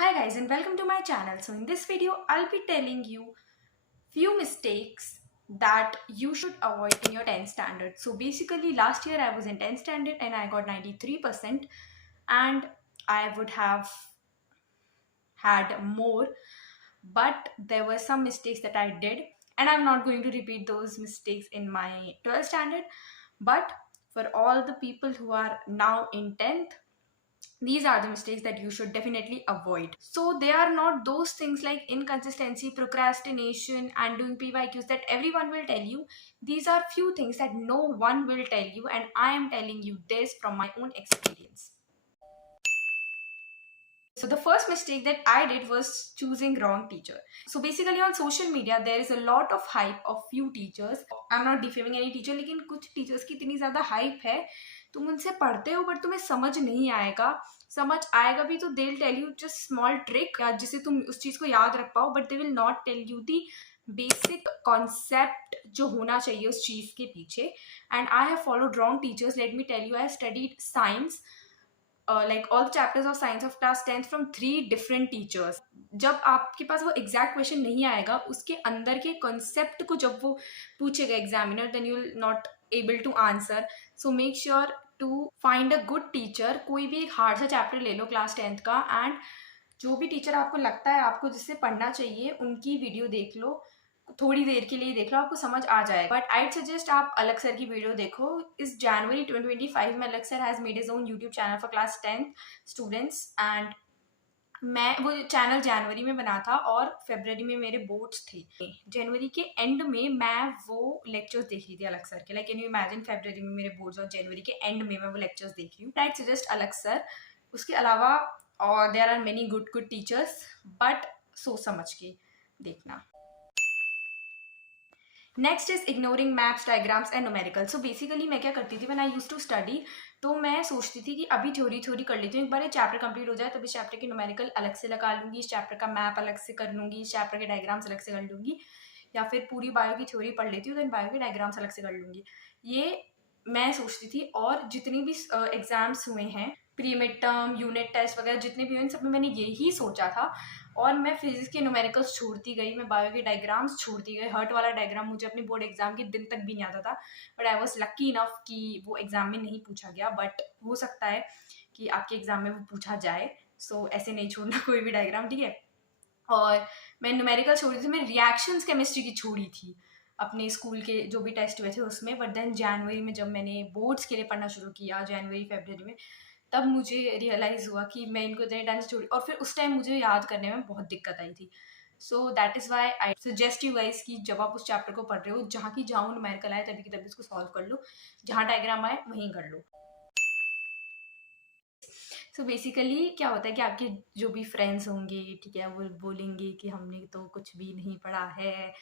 Hi guys and welcome to my channel. So in this video I'll be telling you few mistakes that you should avoid in your 10th standard. So basically last year I was in 10th standard and I got 93% and I would have had more, but there were some mistakes that I did and I'm not going to repeat those mistakes in my 12th standard. But for all the people who are now in 10th, these are the mistakes that you should definitely avoid. So they are not those things like inconsistency, procrastination and doing PYQs that everyone will tell you. These are few things that no one will tell you, and I am telling you this from my own experience. So the first mistake that I did was choosing wrong teacher. So basically on social media there is a lot of hype of few teachers. I'm not defaming any teacher, लेकिन कुछ teachers की इतनी ज़्यादा hype है, तुम उनसे पढ़ते हो बट तुम्हें समझ नहीं आएगा. समझ आएगा भी तो they will tell you just small trick या जिससे तुम उस चीज़ को याद रख पाओ, but they will not tell you the basic concept जो होना चाहिए उस चीज़ के पीछे. And I have followed wrong teachers. Let me tell you, I studied science, like all the chapters of science of class 10th from 3 different teachers. जब आपके पास वो एग्जैक्ट क्वेश्चन नहीं आएगा, उसके अंदर के कॉन्सेप्ट को जब वो पूछेगा examiner, then you will not able to answer. So make sure to find a good teacher. कोई भी एक हार्ड सा चैप्टर ले लो क्लास 10th का, एंड जो भी टीचर आपको लगता है आपको जिससे पढ़ना चाहिए उनकी वीडियो देख लो, थोड़ी देर के लिए देख लो, आपको समझ आ जाएगा. बट आई सजेस्ट आप अलग सर की वीडियो देखो. इस जनवरी 2025 में अलग sir has made his own YouTube channel for class 10th students, and मैं वो चैनल जनवरी में बना था और फरवरी में मेरे बोर्ड्स थे. जनवरी के एंड में मैं वो लेक्चर्स देख रही थी अलग सर के. लाइक कैन यू इमेजिन, फरवरी में मेरे बोर्ड्स और जनवरी के एंड में मैं वो लेक्चर्स देख रही हूँ. आई सजेस्ट अलग सर. उसके अलावा और there are many good teachers, but सोच समझ के देखना. Next is ignoring maps, diagrams and numerical. So basically मैं क्या करती थी when I use to study, तो मैं सोचती थी कि अभी थ्योरी थ्योरी कर लेती हूँ, एक बार ये चैप्टर कंप्लीट हो जाए तब इस चैप्टर के न्यूमेरिकल अलग से लगा लूंगी, इस चैप्टर का मैप अलग से कर लूंगी, इस चैप्टर के डायग्राम्स अलग से कर लूंगी, या फिर पूरी बायो की थ्योरी पढ़ लेती हूँ देन बायो के डायग्राम्स अलग से कर लूंगी. ये मैं सोचती थी. और जितनी भी एग्जाम्स हुए हैं, pre mid term, unit test वगैरह जितने भी हुए, इन सब में मैंने यही सोचा था. और मैं फिजिक्स के न्यूमेरिकल्स छोड़ती गई, मैं बायो के डायग्राम्स छोड़ती गई. हर्ट वाला डायग्राम मुझे अपने बोर्ड एग्जाम के दिन तक भी नहीं आता था, but I was lucky enough कि वो एग्जाम में नहीं पूछा गया. बट हो सकता है कि आपके एग्जाम में वो पूछा जाए. सो ऐसे नहीं छोड़ना कोई भी डायग्राम, ठीक है. और मैं न्यूमेरिकल छोड़ी थी, मैं रिएक्शंस केमिस्ट्री की छोड़ी थी अपने स्कूल के जो भी टेस्ट हुए थे उसमें. बट देन जनवरी में जब मैंने बोर्ड्स के लिए पढ़ना शुरू किया, जनवरी फरवरी में, तब मुझे रियलाइज़ हुआ कि मैं इनको इतने टाइम से छोड़ी, और फिर उस टाइम मुझे याद करने में बहुत दिक्कत आई थी. So that is why I suggest you guys कि जब आप उस चैप्टर को पढ़ रहे हो, जहाँ की जहाँ न्यूमेरिकल आए तभी की तभी उसको सॉल्व कर लो, जहाँ डायग्राम आए वहीं कर लो. सो बेसिकली क्या होता है कि आपके जो भी फ्रेंड्स होंगे, ठीक है, वो बोलेंगे कि हमने तो कुछ भी नहीं पढ़ा है,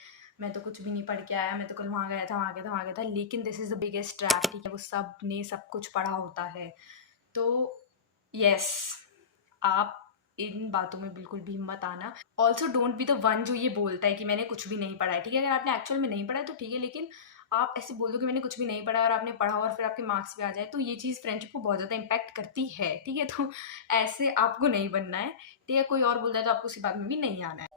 मैं तो कुछ भी नहीं पढ़ के आया, मैं तो कल वहाँ गया था, वहाँ गया था, वहाँ गया था. लेकिन this is the biggest trap, ठीक है, वो सब ने सब कुछ पढ़ा होता है. तो यस, आप इन बातों में बिल्कुल भी मत आना. Also don't be the one जो ये बोलता है कि मैंने कुछ भी नहीं पढ़ा है. ठीक है, अगर आपने एक्चुअल में नहीं पढ़ा है तो ठीक है, लेकिन आप ऐसे बोल दो कि मैंने कुछ भी नहीं पढ़ा और आपने पढ़ा और फिर आपके मार्क्स भी आ जाए, तो ये चीज़ फ्रेंडशिप को बहुत ज़्यादा इम्पैक्ट करती है. ठीक है, तो ऐसे आपको नहीं बनना है. ठीक है, कोई और बोलता है तो आपको उसी बात में भी नहीं आना है.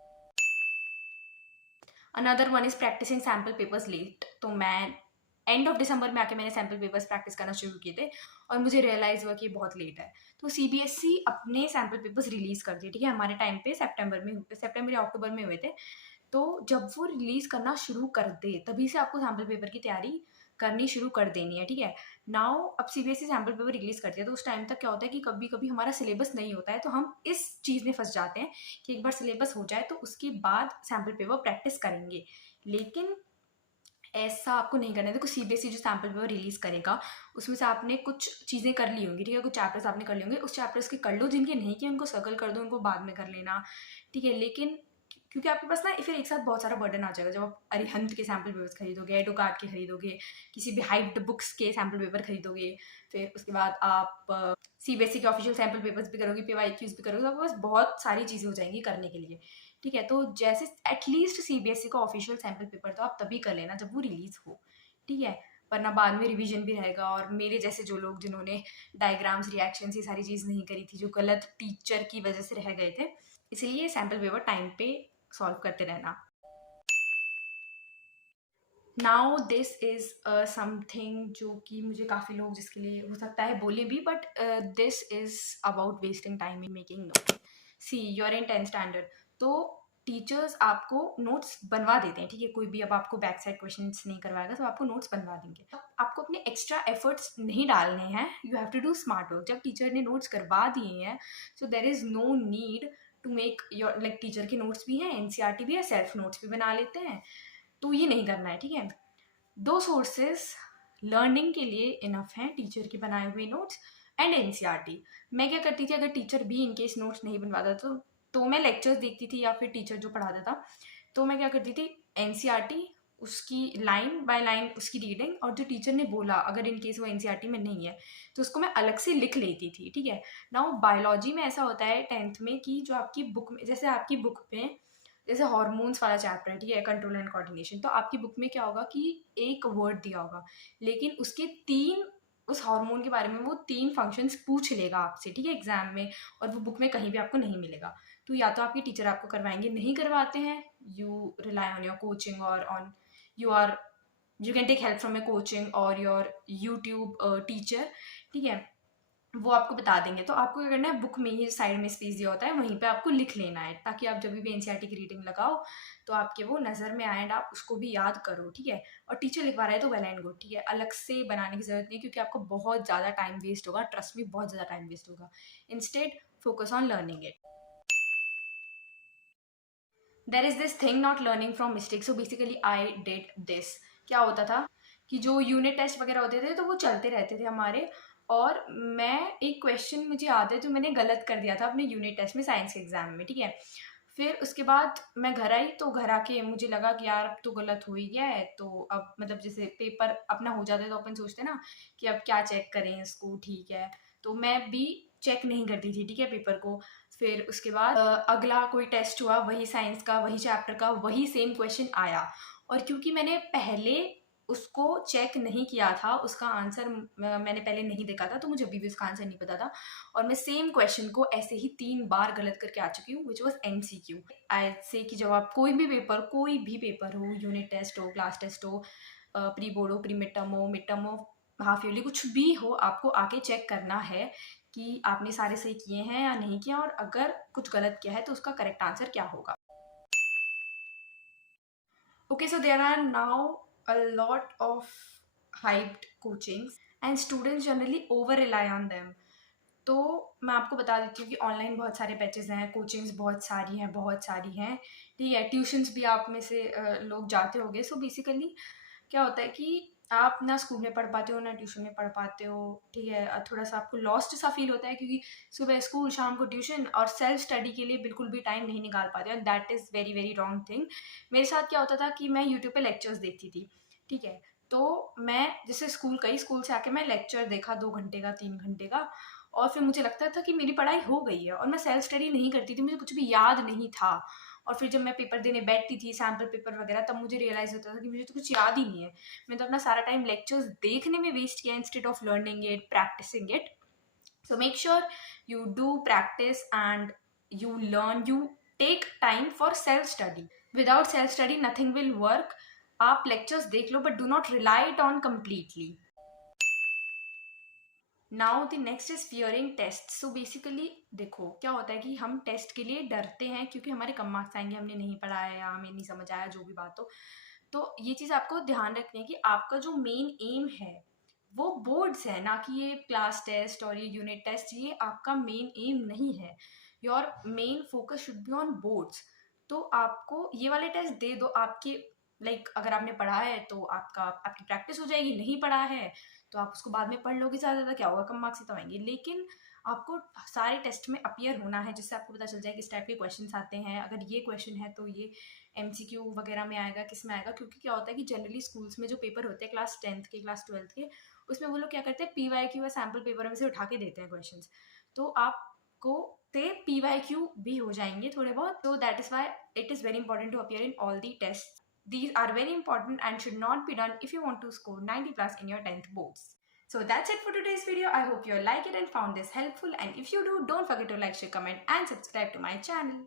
Another one is practising sample papers late. तो मैं एंड ऑफ दिसंबर में आके मैंने सैम्पल पेपर्स प्रैक्टिस करना शुरू किए थे और मुझे रियलाइज़ हुआ कि बहुत लेट है. तो सीबीएसई अपने सैम्पल पेपर्स रिलीज़ कर दिए. ठीक है, हमारे टाइम पे सितंबर या अक्टूबर में हुए थे. तो जब वो रिलीज़ करना शुरू कर दे तभी से आपको सैम्पल पेपर की तैयारी करनी शुरू कर देनी है. ठीक है, नाउ अब सीबीएसई सैम्पल पेपर रिलीज़ करती है तो उस टाइम तक क्या होता है कि कभी कभी हमारा सिलेबस नहीं होता है, तो हम इस चीज़ में फंस जाते हैं कि एक बार सिलेबस हो जाए तो उसके बाद सैम्पल पेपर प्रैक्टिस करेंगे. लेकिन ऐसा आपको नहीं करना है. देखो, सीबीएसई जो सैम्पल पेपर रिलीज़ करेगा उसमें से आपने कुछ चीज़ें कर ली होंगी. ठीक है, कुछ चैप्टर्स आपने कर लिए होंगे, उस चैप्टर्स के कर लो, जिनके नहीं किए उनको सर्कल कर दो, उनको बाद में कर लेना. ठीक है, लेकिन क्योंकि आपके पास ना फिर एक साथ बहुत सारा बर्डन आ जाएगा. जब आप अरिहंत के सैम्पल पेपर्स खरीदोगे, एडोकार्ड के खरीदोगे, किसी भी हाइप्ड बुक्स के सैम्पल पेपर खरीदोगे, फिर उसके बाद आप सीबीएसई के ऑफिशियल सैम्पल पेपर्स भी करोगे, पीवाईक्यूज भी करोगे, तो आपके पास बहुत सारी चीज़ें हो जाएंगी करने के लिए. ठीक है, तो जैसे एटलीस्ट सीबीएसई का ऑफिशियल सैम्पल पेपर तो आप तभी कर लेना जब वो रिलीज़ हो. ठीक है, वरना बाद में रिवीजन भी रहेगा. और मेरे जैसे जो लोग जिन्होंने डायग्राम्स, रिएक्शंस, ये सारी चीज़ नहीं करी थी, जो गलत टीचर की वजह से रह गए थे, इसलिए सैम्पल पेपर टाइम पे सॉल्व करते रहना। नाउ दिस इज़ समथिंग जो कि मुझे काफ़ी लोग जिसके लिए हो सकता है बोले भी, but this is about wasting time in making note. See you're in 10th standard, तो टीचर्स आपको नोट्स बनवा देते हैं, ठीक है। कोई भी अब आपको बैक साइड क्वेश्चन नहीं करवाएगा तो आपको नोट्स बनवा देंगे। आपको अपने एक्स्ट्रा एफर्ट्स नहीं डालने हैं, you have to do smart work. जब टीचर ने नोट्स करवा दिए हैं, so there is no need to make your, like teacher के नोट्स भी हैं, एनसीईआरटी भी है, सेल्फ नोट्स भी बना लेते हैं, तो ये नहीं करना है, ठीक है। दो सोर्सेस लर्निंग के लिए इनफ हैं, टीचर के बनाए हुए नोट्स एंड एनसीईआरटी। मैं क्या करती थी, अगर टीचर भी इनकेस नोट्स नहीं बनवाता तो मैं लेक्चर्स देखती थी या फिर टीचर जो पढ़ाता था, तो मैं क्या करती थी, एनसीईआरटी उसकी लाइन बाय लाइन उसकी रीडिंग, और जो टीचर ने बोला अगर इनकेस वो एनसीईआरटी में नहीं है तो उसको मैं अलग से लिख लेती थी, ठीक है। नाउ बायोलॉजी में ऐसा होता है 10th में कि जो आपकी बुक में, जैसे आपकी बुक में जैसे हॉर्मोन्स वाला चैप्टर है, ठीक है, कंट्रोल एंड कोऑर्डिनेशन, तो आपकी बुक में क्या होगा कि एक वर्ड दिया होगा, लेकिन उसके 3, उस हार्मोन के बारे में वो 3 फंक्शंस पूछ लेगा आपसे, ठीक है, एग्जाम में, और वो बुक में कहीं भी आपको नहीं मिलेगा। तो या तो आपके टीचर आपको करवाएंगे, नहीं करवाते हैं, you rely on your coaching और on you are you can take help from your coaching और योर यूट्यूब टीचर, ठीक है, वो आपको बता देंगे। तो आपको क्या करना है, बुक में ही साइड में स्पेस दिया होता है, वहीं पे आपको लिख लेना है, ताकि आप जब भी एनसीईआरटी की रीडिंग लगाओ तो आपके वो नज़र में आए एंड आप उसको भी याद करो, ठीक है। और टीचर लिखवा रहा है तो वेल एंड गुड, ठीक है, अलग से बनाने की ज़रूरत नहीं, क्योंकि आपको बहुत ज़्यादा टाइम वेस्ट होगा, ट्रस्ट मी, बहुत ज़्यादा टाइम वेस्ट होगा। Instead focus on learning it. There is this thing not learning from mistake, so basically I did this. क्या होता था कि जो यूनिट टेस्ट वगैरह होते थे तो वो चलते रहते थे हमारे, और मैं एक क्वेश्चन मुझे याद है जो मैंने गलत कर दिया था अपने यूनिट टेस्ट में, साइंस के एग्जाम में, ठीक है। फिर उसके बाद मैं घर आई, तो घर आके मुझे लगा कि यार अब तो गलत हो ही गया है, तो अब मतलब जैसे पेपर अपना हो जाता है तो अपन सोचते हैं ना कि अब क्या चेक करें इसको, ठीक है। तो मैं भी चेक नहीं करती थी, ठीक है, पेपर को। फिर उसके बाद अगला कोई टेस्ट हुआ, वही साइंस का, वही चैप्टर का, वही सेम क्वेश्चन आया, और क्योंकि मैंने पहले उसको चेक नहीं किया था, उसका आंसर मैंने पहले नहीं देखा था, तो मुझे अभी भी उसका आंसर नहीं पता था, और मैं सेम क्वेश्चन को ऐसे ही 3 बार गलत करके आ चुकी हूँ, विच वॉज एमसीक्यू। आई से कि जब आप कोई भी पेपर हो, यूनिट टेस्ट हो, क्लास टेस्ट हो, प्री बोर्ड हो, प्री मिड टर्म हो, हाफ ईयरली, कुछ भी हो, आपको आके चेक करना है कि आपने सारे सही किए हैं या नहीं किया, और अगर कुछ गलत किया है तो उसका करेक्ट आंसर क्या होगा। Okay, so there are now a lot of hyped coachings and students generally over rely on them. तो मैं आपको बता देती हूँ कि ऑनलाइन बहुत सारे बैचेस हैं, कोचिंग्स बहुत सारी हैं, ठीक है, ट्यूशन्स भी आप में से लोग जाते होंगे। सो बेसिकली क्या होता है कि आप ना स्कूल में पढ़ पाते हो ना ट्यूशन में पढ़ पाते हो, ठीक है, थोड़ा सा आपको लॉस्ट सा फील होता है, क्योंकि सुबह स्कूल शाम को ट्यूशन, और सेल्फ स्टडी के लिए बिल्कुल भी टाइम नहीं निकाल पाते हो, and that is very very wrong thing. मेरे साथ क्या होता था कि मैं यूट्यूब पे लेक्चर्स देखती थी, ठीक है, तो मैं जैसे स्कूल से आके मैं लेक्चर देखा 2 घंटे का, 3 घंटे का, और फिर मुझे लगता था कि मेरी पढ़ाई हो गई है, और मैं सेल्फ स्टडी नहीं करती थी, मुझे कुछ भी याद नहीं था। और फिर जब मैं पेपर देने बैठती थी, सैम्पल पेपर वगैरह, तब मुझे रियलाइज़ होता था कि मुझे तो कुछ याद ही नहीं है, मैं तो अपना सारा टाइम लेक्चर्स देखने में वेस्ट किया instead of learning it, practising it. So make sure you do practice and you learn, you take time for self study. Without self study nothing will work. आप lectures देख लो, but do not rely it on completely. Now the next is fearing test. So basically देखो क्या होता है कि हम test के लिए डरते हैं, क्योंकि हमारे कम मार्क्स आएंगे, हमने नहीं पढ़ा है या हमें नहीं समझ आया, जो भी बात हो। तो ये चीज़ आपको ध्यान रखनी है कि आपका जो मेन एम है वो बोर्ड्स है, ना कि ये क्लास टेस्ट और ये यूनिट टेस्ट, ये आपका मेन एम नहीं है। Your main focus should be on boards. तो आपको ये वाले टेस्ट दे दो, आपके लाइक अगर आपने पढ़ा है तो आपकी प्रैक्टिस हो जाएगी, नहीं पढ़ा है तो आप उसको बाद में पढ़ लोगे, ज़्यादा क्या होगा, कम मार्क्स ही तो आएंगे। लेकिन आपको सारे टेस्ट में अपीयर होना है, जिससे आपको पता चल जाए किस टाइप के क्वेश्चन आते हैं, अगर ये क्वेश्चन है तो ये एमसीक्यू वगैरह में आएगा, किस में आएगा। क्योंकि क्या होता है कि जनरली स्कूल्स में जो पेपर होते हैं क्लास 10th के, क्लास 12th के, उसमें वो लोग क्या करते हैं, पीवाईक्यू या सैम्पल पेपर में से उठा के देते हैं क्वेश्चन, तो आपको से पीवाईक्यू भी हो जाएंगे थोड़े बहुत। तो that is why it is very important to appear in all the test. These are very important and should not be done if you want to score 90 plus in your 10th boards. So that's it for today's video. I hope you like it and found this helpful, and if you do, don't forget to like, share, comment and subscribe to my channel.